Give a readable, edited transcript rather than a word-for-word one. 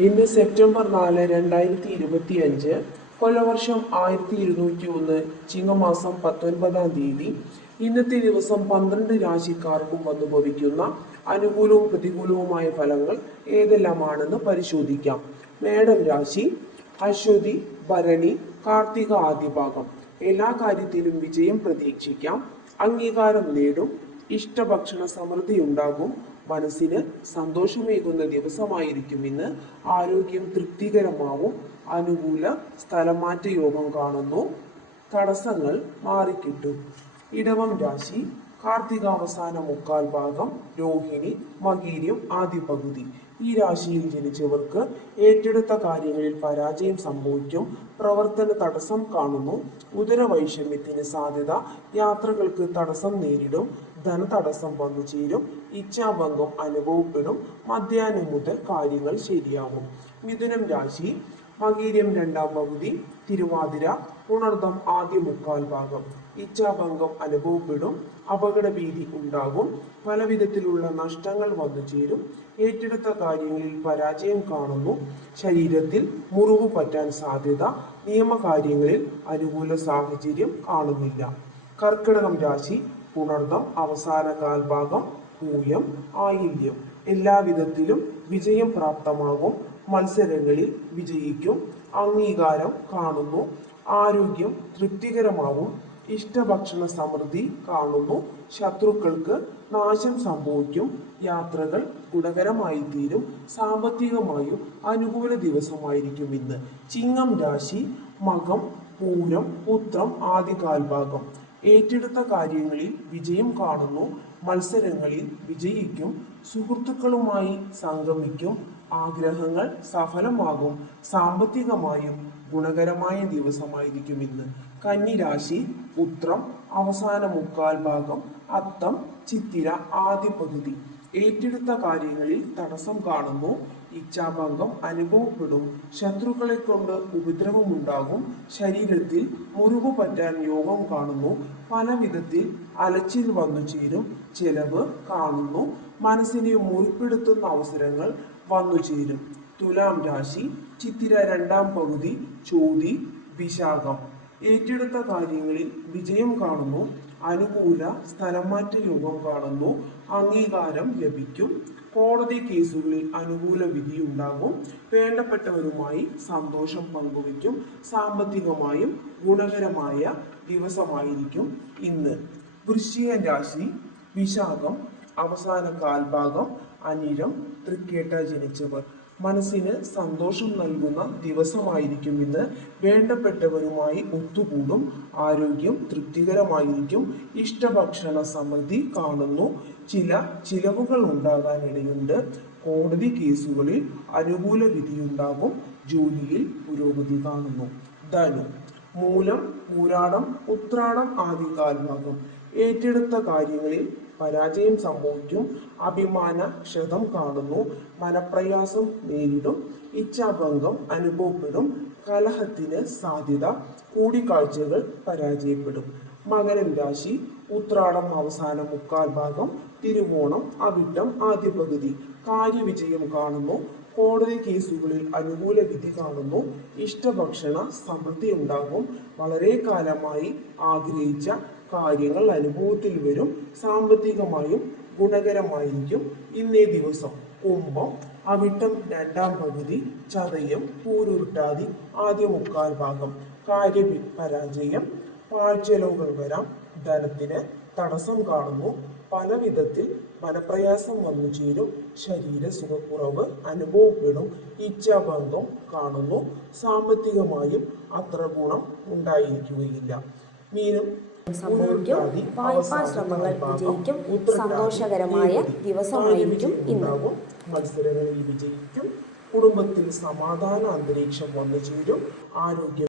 ഇന്ന് സെപ്റ്റംബർ 4, 2025, കൊല്ലവർഷം 1201, ചിങ്ങമാസം 19-ാം തീയതി. ഇന്നത്തെ ദിവസം 12 രാശിക്കാർക്കും വന്നുഭവിക്കുന്ന അനുകൂലവും പ്രതികൂലവുമായ ഫലങ്ങൾ ഏതെല്ലാമാണെന്ന് പരിശോധിക്കാം. മേടം രാശി. അശ്വതി, ഭരണി, കാർത്തിക ആദ്യഭാഗം. എല്ലാ കാര്യത്തിലും വിജയം പ്രതീക്ഷിക്കാം. അംഗീകാരം നേടും. ഇഷ്ടഭക്ഷണ സമൃദ്ധി ഉണ്ടാകും. മനസ്സിന് സന്തോഷമേകുന്ന ദിവസമായിരിക്കും ഇന്ന്. ആരോഗ്യം തൃപ്തികരമാവും. അനുകൂല സ്ഥലമാറ്റ യോഗം കാണുന്നു. തടസ്സങ്ങൾ മാറിക്കിട്ടും. ഇടവം രാശി. കാർത്തിക അവസാന മുക്കാൽ ഭാഗം, രോഹിണി, മകീരം ആദ്യ പകുതി. ഈ രാശിയിൽ ജനിച്ചവർക്ക് ഏറ്റെടുത്ത കാര്യങ്ങളിൽ പരാജയം സംഭവിക്കും. പ്രവർത്തന തടസ്സം കാണുന്നു. ഉദരവൈഷമ്യത്തിന് സാധ്യത. യാത്രകൾക്ക് തടസ്സം നേരിടും. ധനതടസ്സം വന്നു ചേരും. ഇച്ഛാഭംഗം അനുഭവപ്പെടും. മധ്യാഹ്നം മുതൽ കാര്യങ്ങൾ ശരിയാവും. മിഥുനം രാശി. മകീരം രണ്ടാം പകുതി, തിരുവാതിര, പുണർദം ആദ്യ മുക്കാൽ ഭാഗം. ഇച്ഛാഭംഗം അനുഭവപ്പെടും. അപകടഭീതി ഉണ്ടാകും. പല വിധത്തിലുള്ള നഷ്ടങ്ങൾ വന്നു ചേരും. ഏറ്റെടുത്ത കാര്യങ്ങളിൽ പരാജയം കാണുന്നു. ശരീരത്തിൽ മുറിവ് പറ്റാൻ സാധ്യത. നിയമകാര്യങ്ങളിൽ അനുകൂല സാഹചര്യം കാണുന്നില്ല. കർക്കിടകം രാശി. പുണർദം അവസാന കാൽഭാഗം, പൂയം, ആയില്യം. എല്ലാവിധത്തിലും വിജയം പ്രാപ്തമാകും. മത്സരങ്ങളിൽ വിജയിക്കും. അംഗീകാരം കാണുന്നു. ആരോഗ്യം തൃപ്തികരമാവും. ഇഷ്ടഭക്ഷണ സമൃദ്ധി കാണുന്നു. ശത്രുക്കൾക്ക് നാശം സംഭവിക്കും. യാത്രകൾ ഗുണകരമായി തീരും. സാമ്പത്തികമായും അനുകൂല ദിവസമായിരിക്കും ഇന്ന്. ചിങ്ങം രാശി. മകം, പൂരം, ഉത്രം ആദ്യ കാൽഭാഗം. ഏറ്റെടുത്ത കാര്യങ്ങളിൽ വിജയം കാണുന്നു. മത്സരങ്ങളിൽ വിജയിക്കും. സുഹൃത്തുക്കളുമായി സംഗമിക്കും. ആഗ്രഹങ്ങൾ സഫലമാകും. സാമ്പത്തികമായും ഗുണകരമായ ദിവസമായിരിക്കും ഇന്ന്. കന്നി രാശി. ഉത്രം അവസാന മുക്കാൽ ഭാഗം, അത്തം, ചിത്തിര ആദ്യ പകുതി. ഏറ്റെടുത്ത കാര്യങ്ങളിൽ തടസ്സം കാണുന്നു. ഇച്ഛാഭംഗം അനുഭവപ്പെടും. ശത്രുക്കളെ കൊണ്ട് ഉപദ്രവമുണ്ടാകും. ശരീരത്തിൽ മുറിവ് പറ്റാൻ യോഗം കാണുന്നു. പല വിധത്തിൽ അലച്ചിൽ വന്നു ചേരും. ചെലവ് കാണുന്നു. മനസ്സിനെ മുറിപ്പെടുത്തുന്ന അവസരങ്ങൾ വന്നു ചേരും. തുലാം രാശി. ചിത്തിര രണ്ടാം പകുതി, ചോതി, വിശാഖം. ഏറ്റെടുത്ത കാര്യങ്ങളിൽ വിജയം കാണുന്നു. അനുകൂല സ്ഥലമാറ്റ യോഗം കാണുന്നു. അംഗീകാരം ലഭിക്കും. കോടതി കേസുകളിൽ അനുകൂല വിധിയുണ്ടാകും. വേണ്ടപ്പെട്ടവരുമായി സന്തോഷം പങ്കുവയ്ക്കും. സാമ്പത്തികമായും ഗുണകരമായ ദിവസമായിരിക്കും ഇന്ന്. വൃശ്ചിക രാശി. വിശാഖം അവസാന കാൽഭാഗം, അനിഴം, തൃക്കേട്ട ജനിച്ചവർ. മനസ്സിന് സന്തോഷം നൽകുന്ന ദിവസമായിരിക്കും ഇന്ന്. വേണ്ടപ്പെട്ടവരുമായി ഒത്തുകൂടും. ആരോഗ്യം തൃപ്തികരമായിരിക്കും. ഇഷ്ടഭക്ഷണ സമൃദ്ധി കാണുന്നു. ചില ചിലവുകൾ ഉണ്ടാകാനിടയുണ്ട്. കോടതി കേസുകളിൽ അനുകൂല വിധിയുണ്ടാകും. ജോലിയിൽ പുരോഗതി കാണുന്നു. ധനു. മൂലം, പൂരാടം, ഉത്രാടം ആദ്യ കാൽഭാഗം. ഏറ്റെടുത്ത കാര്യങ്ങളിൽ പരാജയം സംഭവിക്കും. അഭിമാന ക്ഷതം കാണുന്നു. മനപ്രയാസം നേരിടും. ഇച്ഛാഭംഗം അനുഭവപ്പെടും. കലഹത്തിന് സാധ്യത. കൂടിക്കാഴ്ചകൾ പരാജയപ്പെടും. മകരം രാശി. ഉത്രാടം അവസാന മുക്കാൽ ഭാഗം, തിരുവോണം, അവിട്ടം ആദ്യ പകുതി. കാര്യവിജയം കാണുന്നു. കോടതി കേസുകളിൽ അനുകൂല വിധി കാണുന്നു. ഇഷ്ടഭക്ഷണ സമൃദ്ധി ഉണ്ടാകും. വളരെ കാലമായി ആഗ്രഹിച്ച കാര്യങ്ങൾ അനുഭവത്തിൽ വരും. സാമ്പത്തികമായും ഗുണകരമായിരിക്കും ഇന്നേ ദിവസം. കുംഭം. അവിട്ടം രണ്ടാം പകുതി, ചതയം, പൂരുരുട്ടാതി ആദ്യ മുക്കാൽ ഭാഗം. കാര്യപരാജയം. പാഴ്ചെലവുകൾ വരാം. ധനത്തിന് തടസ്സം കാണുന്നു. പല വിധത്തിൽ മനപ്രയാസം വന്നു ചേരും. ശരീര സുഖക്കുറവ് അനുഭവപ്പെടും. ഇച്ഛാഭംഗം കാണുന്നു. സാമ്പത്തികമായും അത്ര ഗുണം ഉണ്ടായിരിക്കുകയില്ല. മീനം. സംഭവിക്കും. വായ്പാ ശ്രമങ്ങൾ വിജയിക്കും. സന്തോഷകരമായ ദിവസമായിരിക്കും ഇന്ന്. മത്സരങ്ങളിൽ വിജയിക്കും. കുടുംബത്തിൽ സമാധാന അന്തരീക്ഷം വന്നു ചേരും. ആരോഗ്യം